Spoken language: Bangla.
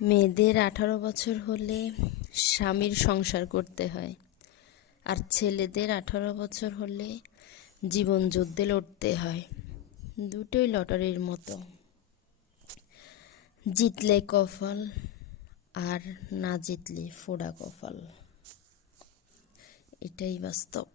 মেয়েদের 18 বছর হলে স্বামীর সংসার করতে হয়, আর ছেলেদের 18 বছর হলে জীবন যুদ্ধে লড়তে হয়। দুটোই লটারির মতো, জিতলে কপাল আর না জিতলে ফোড়া কপাল। এটাই বাস্তব।